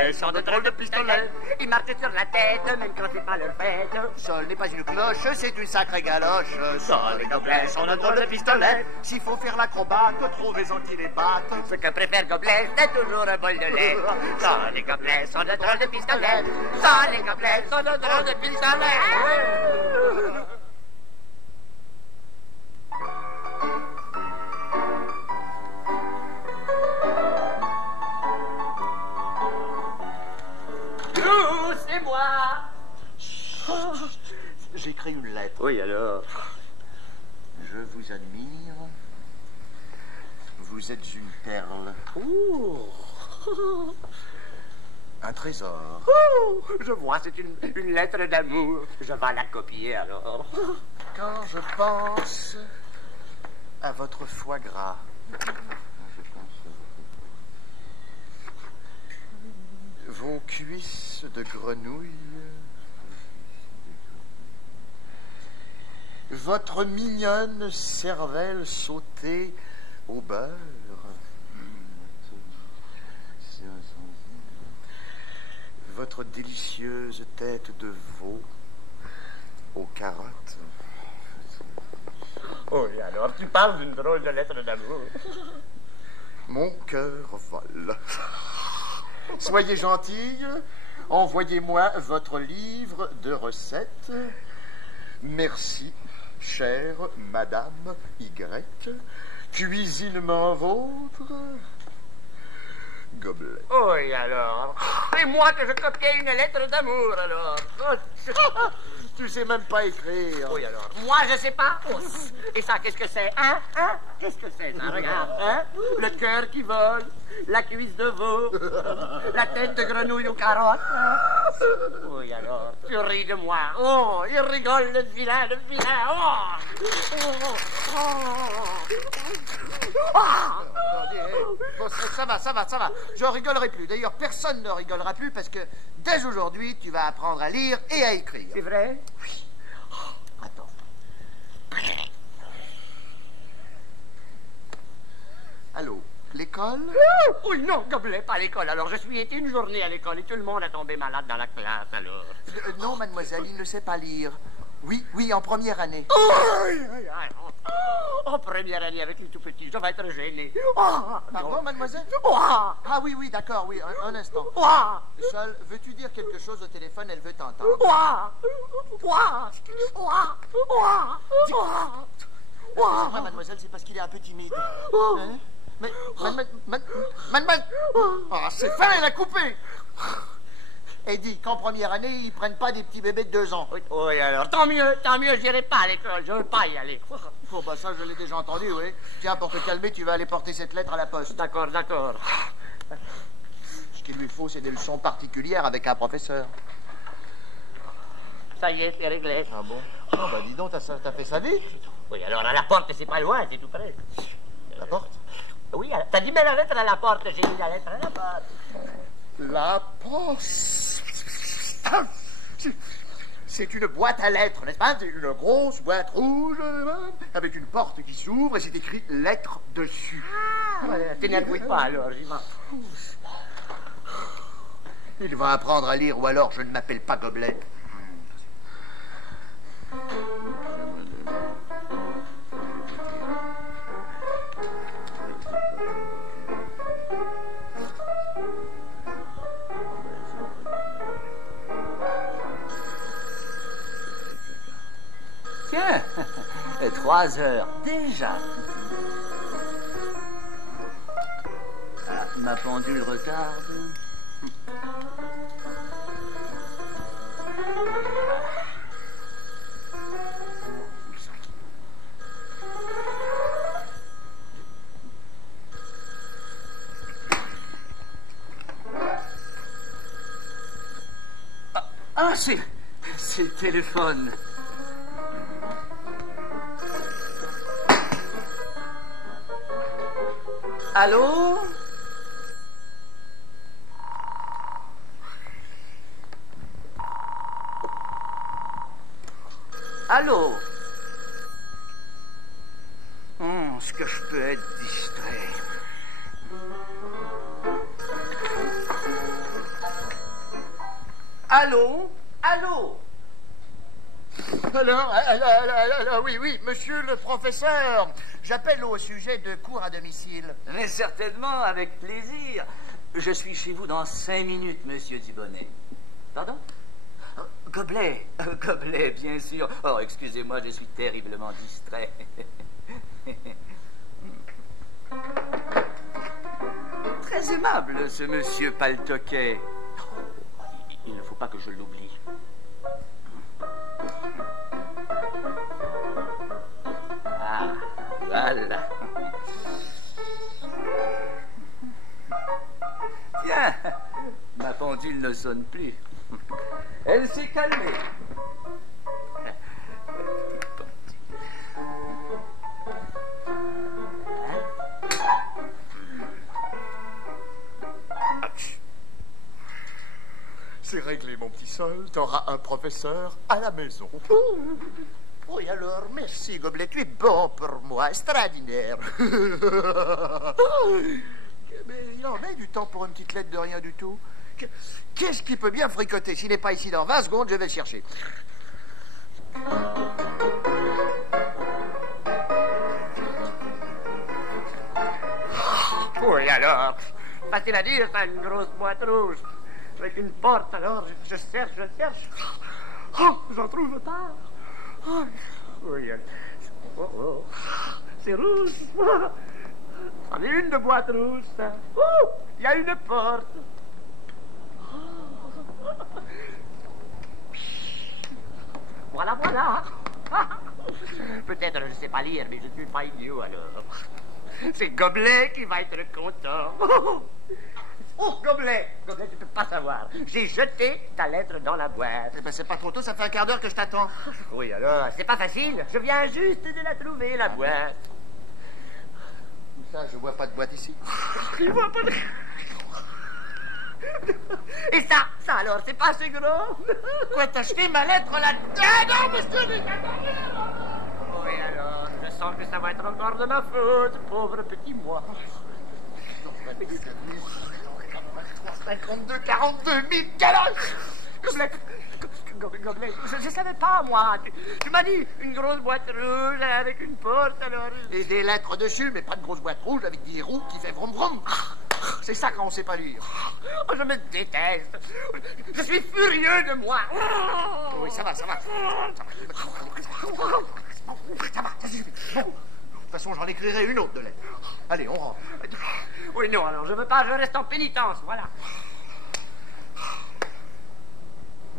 gobelets sont de drôles de pistolets. Ils marchent sur la tête, même quand c'est pas leur fête. Ce n'est pas une cloche, c'est une sacrée galoche. Ça, les gobelets sont de drôles de pistolets. S'il faut faire l'acrobate, trouvez-en qui les battent. Ce que préfère Gobelet, c'est toujours un bol de lait. Ça, les gobelets sont de drôles de pistolets. Ça, les gobelets sont de drôles de pistolets. C'est moi. J'écris une lettre. Oui, alors. Je vous admire. Vous êtes une perle. Ouh. Un trésor. Je vois, c'est une lettre d'amour. Je vais la copier alors. Quand je pense à votre foie gras, vos cuisses de grenouille, votre mignonne cervelle sautée au beurre, votre délicieuse tête de veau aux carottes. Oui, alors tu parles d'une drôle de lettre d'amour. Mon cœur vole. Soyez gentille, envoyez-moi votre livre de recettes. Merci, chère Madame Y. Cuisinement vôtre, gobelet. Oui, alors. C'est moi que je copiais une lettre d'amour, alors. Tu sais même pas écrire. Oui, alors. Moi, je sais pas. Et ça, qu'est-ce que c'est? Hein? Qu'est-ce que c'est, ça? Regarde. Hein? Le cœur qui vole, la cuisse de veau, la tête de grenouille aux carottes. Oui, alors. Tu ris de moi. Oh, il rigole, le vilain, le vilain. Bon, ça va. Je rigolerai plus. D'ailleurs, personne ne rigolera plus parce que dès aujourd'hui, tu vas apprendre à lire et à écrire. C'est vrai? Oui. Attends. Allô, l'école? Oui, non, gobelet, pas à l'école. Alors, je suis été une journée à l'école et tout le monde a tombé malade dans la classe, alors. Non, mademoiselle, il ne sait pas lire. Oui, en première année. En première année avec les tout petits, je vais être gêné. Pardon, mademoiselle? Ah oui, d'accord, oui, un instant. Sol, veux-tu dire quelque chose au téléphone? Elle veut t'entendre. Excusez-moi, mademoiselle, c'est parce qu'il est un peu timide. Hein? Mais, mademoiselle... Ah, c'est fin, elle a coupé. Et dit qu'en première année, ils prennent pas des petits bébés de 2 ans. Oui, alors, tant mieux, j'irai pas à l'école, je veux pas y aller. Bon, bah ça, je l'ai déjà entendu, oui. Tiens, pour te calmer, tu vas aller porter cette lettre à la poste. D'accord. Ce qu'il lui faut, c'est des leçons particulières avec un professeur. Ça y est, c'est réglé. Ah bon? Oh, bah dis donc, t'as fait ça vite. Oui, alors, à la porte, c'est pas loin, c'est tout près. La porte? Oui, t'as dit, mets la lettre à la porte, j'ai mis la lettre à la porte. La poste. C'est une boîte à lettres, n'est-ce pas? C'est une grosse boîte rouge, avec une porte qui s'ouvre et c'est écrit lettre dessus. T'énerve pas, alors, j'y vais. Il va apprendre à lire ou alors je ne m'appelle pas Gobelet. Tiens, 3 heures déjà. Ah, ma pendule retarde. Ah, c'est le téléphone. Allô? Allô? Est-ce que je peux être distrait? Allô? Allô? Alors, oui, monsieur le professeur. J'appelle au sujet de cours à domicile. Mais certainement, avec plaisir. Je suis chez vous dans 5 minutes, monsieur Dubonnet. Pardon? Gobelet, Gobelet, bien sûr. Oh, excusez-moi, je suis terriblement distrait. Très aimable, ce monsieur Paltoquet. Il ne faut pas que je l'oublie. Ah, voilà. Tiens, ma pendule ne sonne plus. Elle s'est calmée. C'est réglé, mon petit Sol. T'auras un professeur à la maison. Oui, alors, merci, Gobelet. Tu es bon pour moi. Extraordinaire. Mais il en est du temps pour une petite lettre de rien du tout. Qu'est-ce qui peut bien fricoter? S'il n'est pas ici dans 20 secondes, je vais le chercher. Oui, alors, facile à dire, ça, une grosse boîte rouge. Avec une porte, alors, je cherche. Oh, j'en trouve pas. Oh, oui, oh. C'est rouge. C'en est une de boîte rouge, ça. Oh, il y a une porte. Voilà. Peut-être je ne sais pas lire, mais je ne suis pas idiot, alors. C'est Gobelet qui va être content. Oh, Gobelet, tu ne peux pas savoir. J'ai jeté ta lettre dans la boîte. Eh ben, c'est pas trop tôt, ça fait un quart d'heure que je t'attends. Oui, alors, c'est pas facile. Je viens juste de la trouver, la boîte. Ça, je vois pas de boîte ici. Il voit pas de... Et ça alors, c'est pas assez grand. Quoi, t'as jeté ma lettre là-dedans? Non, monsieur, Oui, alors, je sens que ça va être encore de ma faute, pauvre petit moi. 52, 42 000 galoches. Gobelet, je savais pas, moi. Tu m'as dit une grosse boîte rouge avec une porte, alors... Et des lettres dessus, mais pas de grosse boîte rouge avec des roues qui fait vroom vroom. C'est ça quand on sait pas lire. Oh, je me déteste. Je suis furieux de moi. Oui, ça va. Ça va, ça suffit. Bon, de toute façon, j'en écrirai une autre de lettre. Allez, on rentre. Oui, non, alors je veux pas, je reste en pénitence, voilà.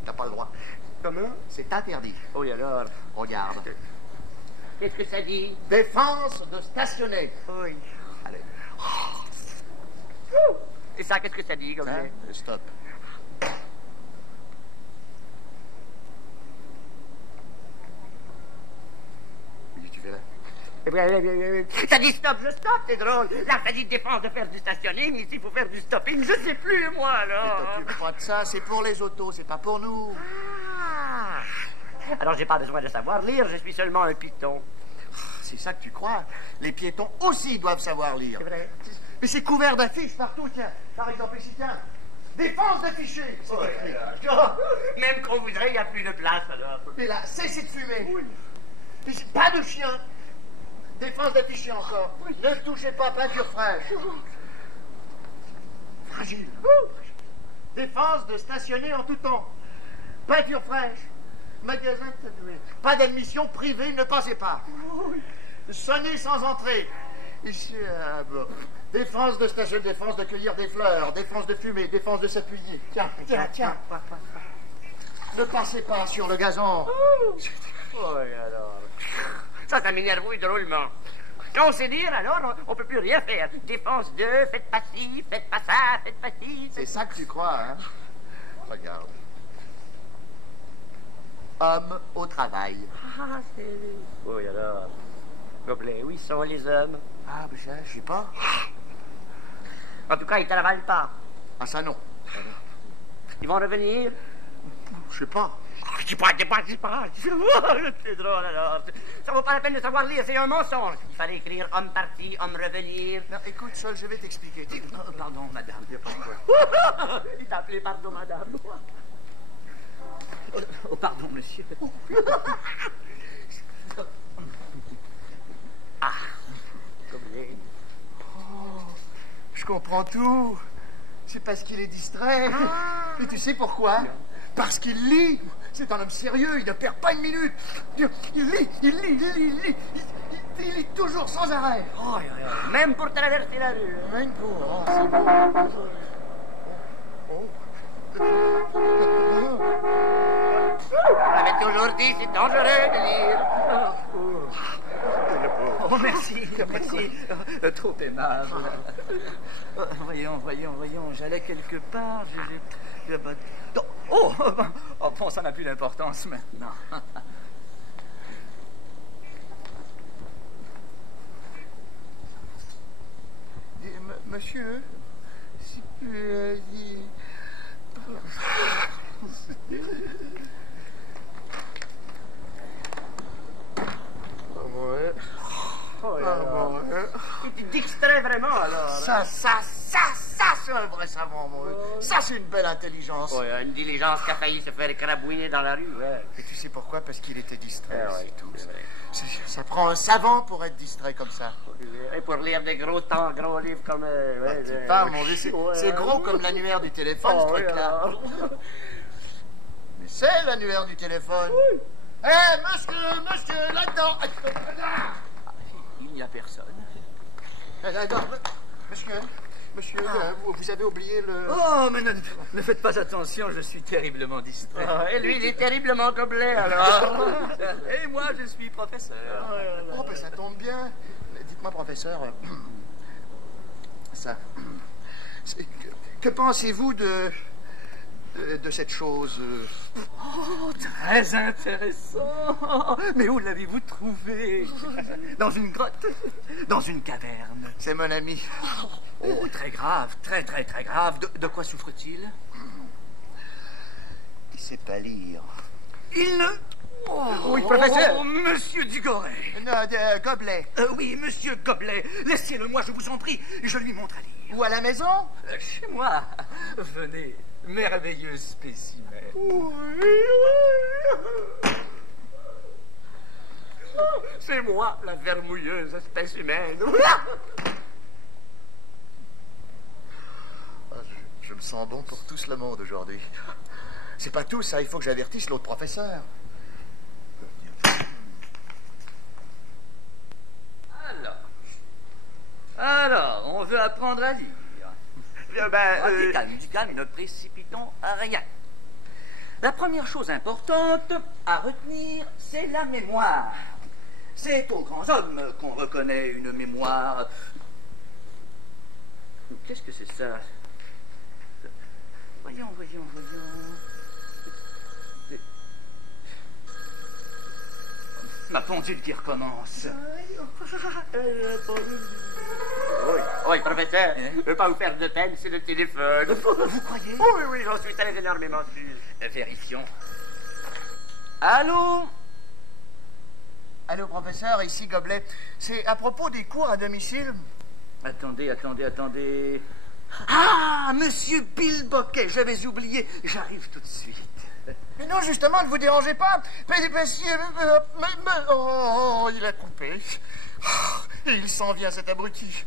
T'as pas le droit. Comment? C'est interdit. Oui, alors. Regarde. Qu'est-ce que ça dit? Défense de stationner. Oui. Allez. Et ça, qu'est-ce que ça dit, Gobelet? Stop. Qu'est-ce que tu fais là? Ça dit stop, je stoppe, c'est drôle. Là, ça dit défense de faire du stationning, ici, il faut faire du stopping. Je sais plus, moi, alors. Ne t'occupe pas de ça, c'est pour les autos, c'est pas pour nous. Ah. Alors, j'ai pas besoin de savoir lire, je suis seulement un python. C'est ça que tu crois? Les piétons aussi doivent savoir lire. C'est vrai. Mais c'est couvert d'affiches partout, tiens. Par exemple, ici, tiens. Défense d'afficher. C'est écrit. Même qu'on voudrait, il n'y a plus de place, alors. Et là, cessez de fumer. Oui. Pas de chien. Défense d'afficher encore. Oui. Ne touchez pas, peinture fraîche. Fragile. Défense de stationner en tout temps. Peinture fraîche. Magasin de tatoué. Pas d'admission privée, ne passez pas. Sonner sans entrée. Ici, bon. Défense de stationner, défense de cueillir des fleurs, défense de fumer, défense de s'appuyer. Tiens. Ne passez pas sur le gazon. Oui, alors. Ça m'énerve drôlement. Quand on sait dire, alors, on peut plus rien faire. Défense de, faites pas ci, faites pas ça, faites pas ci. C'est ça que tu crois, hein? Regarde. Homme au travail. Ah, c'est... Oui, alors. Gobelet, où ils sont, les hommes? Ah, mais ça, je sais pas. En tout cas, ils ne travaillent pas. Ah, ça, non. Ils vont revenir? Je sais pas. Je sais pas. C'est drôle, alors. Ça vaut pas la peine de savoir lire, c'est un mensonge. Il fallait écrire homme parti, homme revenir. Non, écoute, Sol, je vais t'expliquer. Pardon, madame. Il n'y a pas de quoi. Il t'a appelé pardon, madame. Oh, pardon, monsieur. Ah, Gobelet. Oh, je comprends tout. C'est parce qu'il est distrait. Et tu sais pourquoi? Parce qu'il lit. C'est un homme sérieux, il ne perd pas une minute. Il lit. Il lit toujours sans arrêt. Oh, même pour traverser la rue. Même pour. Oh, c'est beau. On avait toujours dit, c'est dangereux de lire. Oh, merci. Trop aimable. Voyons, j'allais quelque part. Oh, bon, ça n'a plus d'importance maintenant. Monsieur, si Il te distrait vraiment, alors. Ça, c'est un vrai savant, moi. Ça, c'est une belle intelligence. Ouais, une diligence qui a failli se faire écrabouiller dans la rue, ouais. Et tu sais pourquoi? Parce qu'il était distrait, ouais, c'est tout. C'est vrai. Ça prend un savant pour être distrait comme ça. Et pour lire des gros livres comme... Tu parles, mon vieux, c'est gros comme l'annuaire du téléphone, ce truc-là. Mais c'est l'annuaire du téléphone. Hé, monsieur, là-dedans. Il n'y a personne. Attends, monsieur, vous avez oublié le... Oh, mais ne faites pas attention, je suis terriblement distrait. Et lui, il est terriblement Gobelet, alors. Et moi, je suis professeur. Oh, ben ça tombe bien. Dites-moi, professeur, que pensez-vous de cette chose Oh, très intéressant. Mais où l'avez-vous trouvé? Dans une grotte? Dans une caverne? C'est mon ami. Oh, très grave, très grave. De quoi souffre-t-il? Il sait pas lire. Il ne... Oui, professeur. Oh, monsieur Dugoret. Non, Gobelet. Oui, monsieur Gobelet. Laissez-le moi, je vous en prie. Je lui montre à lire. Ou à la maison? Chez moi. Venez, merveilleux spécimen. C'est moi, la vermouilleuse espèce humaine. Je me sens bon pour tout le monde aujourd'hui. C'est pas tout, ça. Il faut que j'avertisse l'autre professeur. Alors, on veut apprendre à lire. Du calme, ne précipitons à rien. La première chose importante à retenir, c'est la mémoire. C'est aux grands hommes qu'on reconnaît une mémoire. Qu'est-ce que c'est ça? Voyons. Ma pendule qui recommence. Oui, professeur, je ne veux pas vous faire de peine, c'est le téléphone. Vous croyez? Oui, j'en suis très énormément sûr. Vérifions. Allô? Allô, professeur, ici Gobelet. C'est à propos des cours à domicile. Attendez. Ah, monsieur Bill Boquet, j'avais oublié. J'arrive tout de suite. Mais non, justement, ne vous dérangez pas. Oh, il a coupé. Et il s'en vient, cet abruti.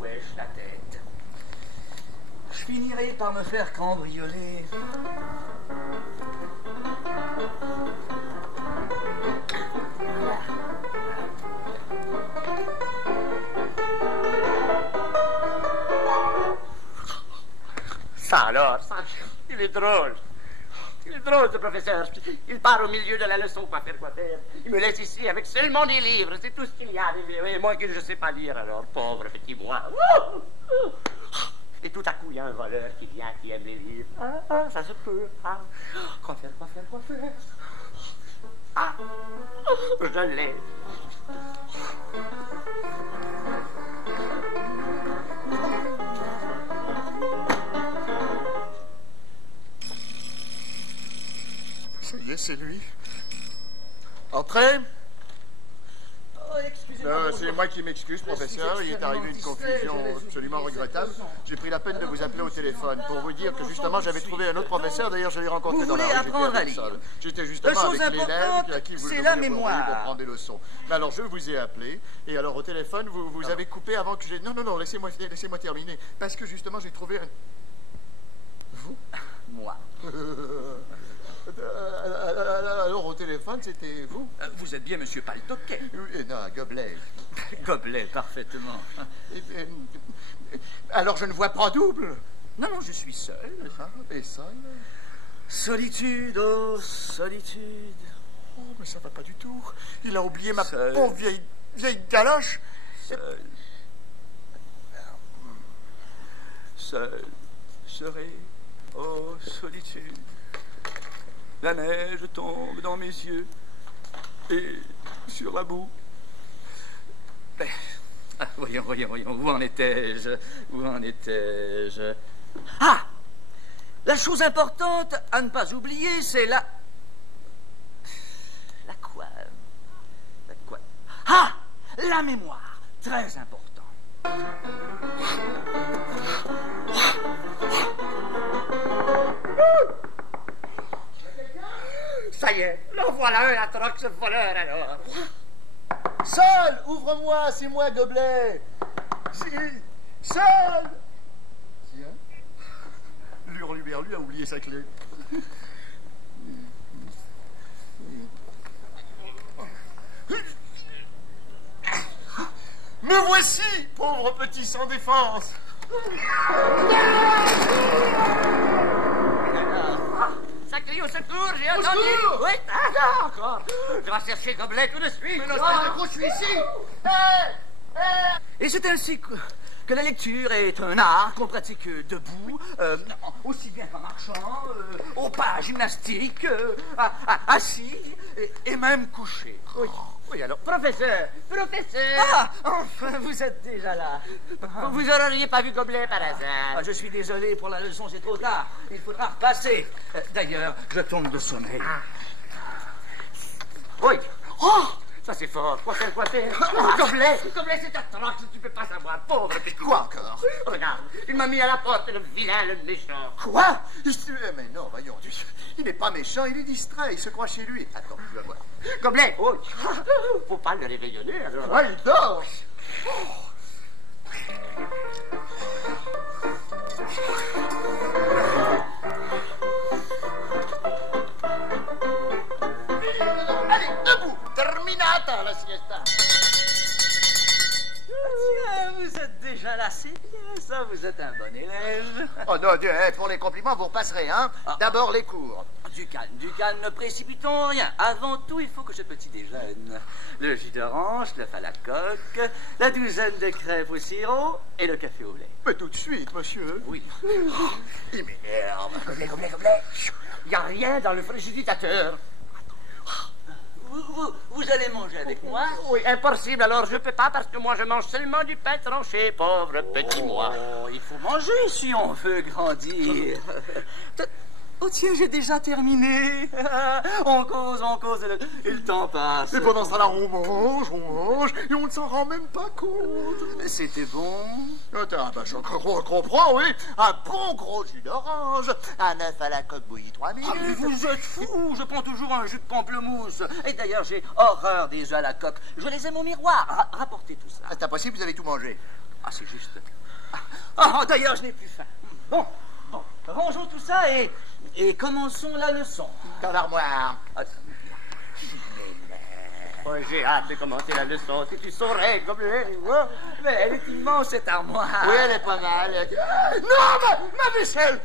Wesh la tête. Je finirai par me faire cambrioler. Ça alors, il est drôle. Il est drôle, ce professeur. Il part au milieu de la leçon, quoi faire. Il me laisse ici avec seulement des livres. C'est tout ce qu'il y a. Et moi qui ne sais pas lire, alors, pauvre petit moi. Et tout à coup, il y a un voleur qui vient, qui aime les livres. Ça se peut. Quoi faire. Je l'ai. Ça y est, c'est lui. Entrez. excusez-moi. C'est moi qui m'excuse, professeur. Il est arrivé une confusion absolument regrettable. J'ai pris la peine de vous appeler au téléphone pour vous dire que justement j'avais trouvé un autre professeur. D'ailleurs, je l'ai rencontré dans la rue. Apprendre à lire. J'étais justement avec l'élève à qui vous c'est la mémoire pour prendre des leçons. Mais alors, je vous ai appelé et alors au téléphone, vous avez coupé avant que j'ai... Non, laissez-moi terminer. Parce que justement, j'ai trouvé un... Vous? Moi. Alors au téléphone, c'était vous? Vous êtes bien monsieur Paltoquet. Non, Goblet. Goblet, parfaitement. Alors je ne vois pas double? Non, je suis seul. Ah, et seul? Solitude, oh, solitude. Oh, mais ça va pas du tout. Il a oublié ma pauvre vieille galoche. Seul serai, oh, solitude. La neige tombe dans mes yeux et sur la boue. Voyons, où en étais-je? Ah! La chose importante à ne pas oublier, c'est la quoi? Ah! La mémoire, très important. Ça y est, le voilà un atroce voleur alors. Seul, ouvre-moi, c'est moi, Goblet. Seul. Tiens, l'hurluberlu a oublié sa clé. Me voici, pauvre petit sans défense. Ça crie au secours, j'ai entendu. Secours! Oui, encore. Je vais chercher Goblet tout de suite. Mais non, je suis ici. Et c'est ainsi que la lecture est un art qu'on pratique debout, aussi bien qu'en marchant, au pas gymnastique, assis et même couché. Oui, alors, professeur. Ah, enfin, vous êtes déjà là. Vous n'auriez pas vu Goblet par hasard? Je suis désolé pour la leçon, c'est trop tard. Il faudra repasser. D'ailleurs, je tombe de sommeil. Oui. Oh, ça c'est fort. Quoi faire? Goblet, c'est atroce, tu peux pas savoir, pauvre petit. Quoi encore? Regarde, il m'a mis à la porte, le vilain, le méchant. Quoi? Mais non, voyons, il n'est pas méchant, il est distrait, il se croit chez lui. Attends, tu vas voir. Goblet, oh, faut pas le réveillonner alors. Ouais, il dort. Allez, debout, terminata la siesta. Tiens, vous êtes déjà là, c'est bien ça, vous êtes un bon élève. Oh non, pour les compliments, vous repasserez, hein. D'abord les cours. Du calme, ne précipitons rien. Avant tout, il faut que ce petit déjeune. Le jus d'orange, le falacoque, la douzaine de crêpes au sirop et le café au lait. Mais tout de suite, monsieur. Oui. Il m'énerve. Goblet. Il n'y a rien dans le frigiditateur. Vous allez manger avec moi? Oui, impossible, alors je peux pas parce que moi je mange seulement du pain tranché, pauvre petit moi. Oh, il faut manger si on veut grandir. Oh tiens, j'ai déjà terminé. On cause, et le temps passe. Et pendant ce temps-là, on mange, et on ne s'en rend même pas compte. C'était bon? Attends, je comprends, oui. Un bon gros jus d'orange, un œuf à la coque bouilli 3 minutes. Ah, mais vous êtes fou, je prends toujours un jus de pamplemousse. Et d'ailleurs, j'ai horreur des œufs à la coque. Je les aime au miroir. Rapportez tout ça. C'est impossible, vous allez tout manger. Ah, c'est juste. D'ailleurs, je n'ai plus faim. Bon, rangeons tout ça et commençons la leçon. Dans l'armoire. Oh, j'ai hâte de commencer la leçon. Si tu saurais, Goblet. Mais elle est immense, cette armoire. Oui, elle est pas mal. Non, ma vaisselle.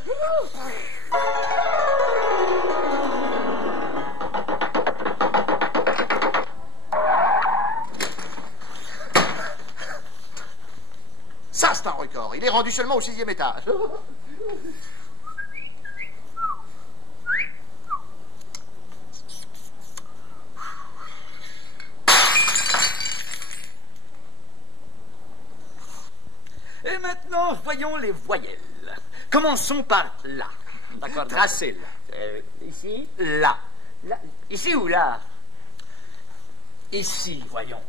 Ça, c'est un record. Il est rendu seulement au 6e étage. Et maintenant, voyons les voyelles. Commençons par là. D'accord. Tracez-la. Ici? Là. Ici ou là? Ici, voyons.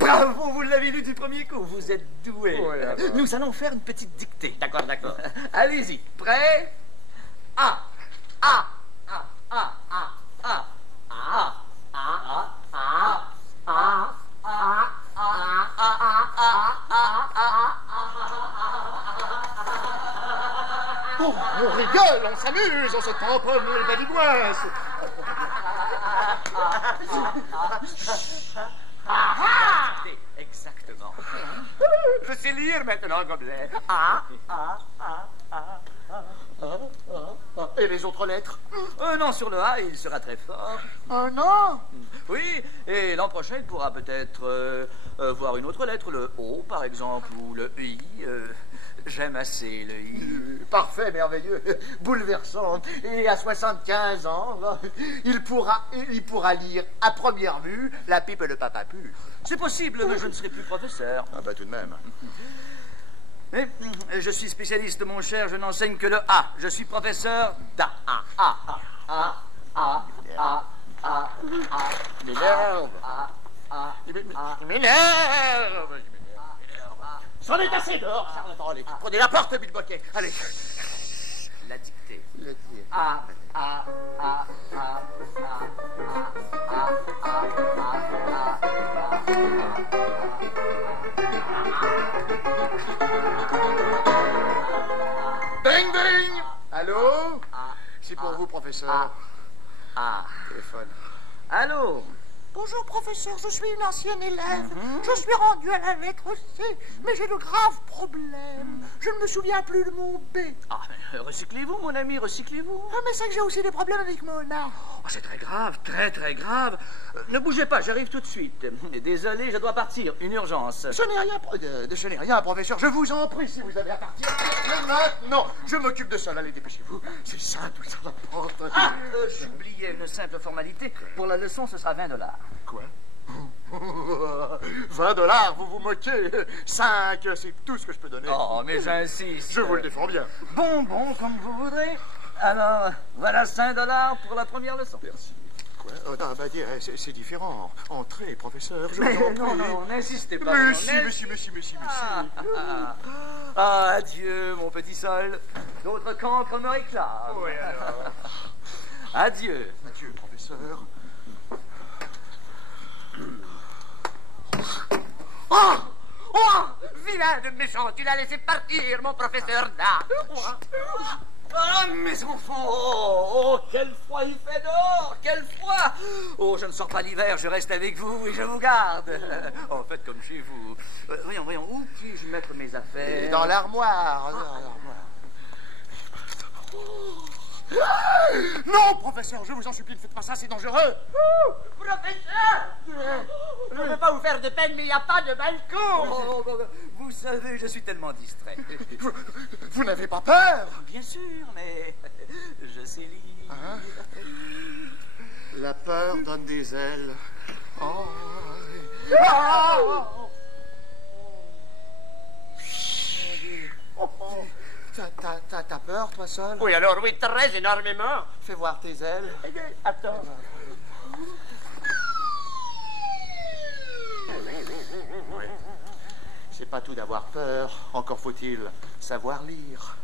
Bravo, vous l'avez lu du premier coup, vous êtes doué. Oh là là. Nous allons faire une petite dictée. D'accord, d'accord. Allez-y, prêt? A. A. A. A. A. A. A. Oh, on rigole, on s'amuse, on se tamponne les badibouins. Exactement. Je sais lire maintenant, Gobelet. Et les autres lettres? Non, sur le A, il sera très fort. Un non? Oui, et l'an prochain, il pourra peut-être voir une autre lettre, le O, par exemple, ou le I. J'aime assez le I. Parfait, merveilleux, bouleversant. Et à 75 ans, il pourra lire à première vue la pipe de papa pu. C'est possible, mais je ne serai plus professeur. Ah bah tout de même. Mais je suis spécialiste, mon cher, je n'enseigne que le A. Je suis professeur d'A. Il m'énerve. Il m'énerve. C'en est assez dehors, charlatan. Allez, prenez la porte, Bilboquet. Allez. La dictée. Bang, bang. Allô? C'est pour vous, professeur. Téléphone. Allô? Bonjour professeur, je suis une ancienne élève. Je suis rendue à la lettre C, mais j'ai de graves problèmes. Je ne me souviens plus de mon B. Ah, mais recyclez-vous, mon ami, recyclez-vous. Ah, mais c'est que j'ai aussi des problèmes avec mon A. Oh, c'est très grave, très très grave. Ne bougez pas, j'arrive tout de suite. Désolé, je dois partir, une urgence. Ce n'est rien, ce n'est rien, professeur. Je vous en prie, si vous avez à partir. Mais maintenant, je m'occupe de ça. Allez, dépêchez-vous. C'est ça, tout ça rapporte. J'oubliais une simple formalité. Pour la leçon, ce sera $20. Quoi? 20$, vous vous moquez. 5, c'est tout ce que je peux donner. Oh, mais j'insiste. Je vous le défends bien. Bon, comme vous voudrez. Alors, voilà $5 pour la première leçon. Merci. Quoi? Oh, non, bah, c'est différent. Entrez, professeur. Je vous en prie. Non, n'insistez pas. Merci. Adieu, mon petit sol. D'autres cancres me réclament. Oui, alors. Adieu. Adieu, professeur. Oh, vilain de méchant, tu l'as laissé partir, mon professeur d'art. Ah, mes enfants! Oh, quel froid il fait dehors! Quel froid! Oh, je ne sors pas l'hiver, je reste avec vous et je vous garde. Oh, faites comme chez vous. Voyons, où puis-je mettre mes affaires? Dans l'armoire. Non, professeur, je vous en supplie, ne faites pas ça, c'est dangereux. Professeur! Je ne veux pas vous faire de peine, mais il n'y a pas de balcon. Vous savez, je suis tellement distrait. Vous n'avez pas peur? Bien sûr, mais je sais lire. Hein? La peur donne des ailes. Oh. T'as peur, toi seul? Oui, alors oui, très énormément. Fais voir tes ailes. Attends. C'est pas tout d'avoir peur, encore faut-il savoir lire.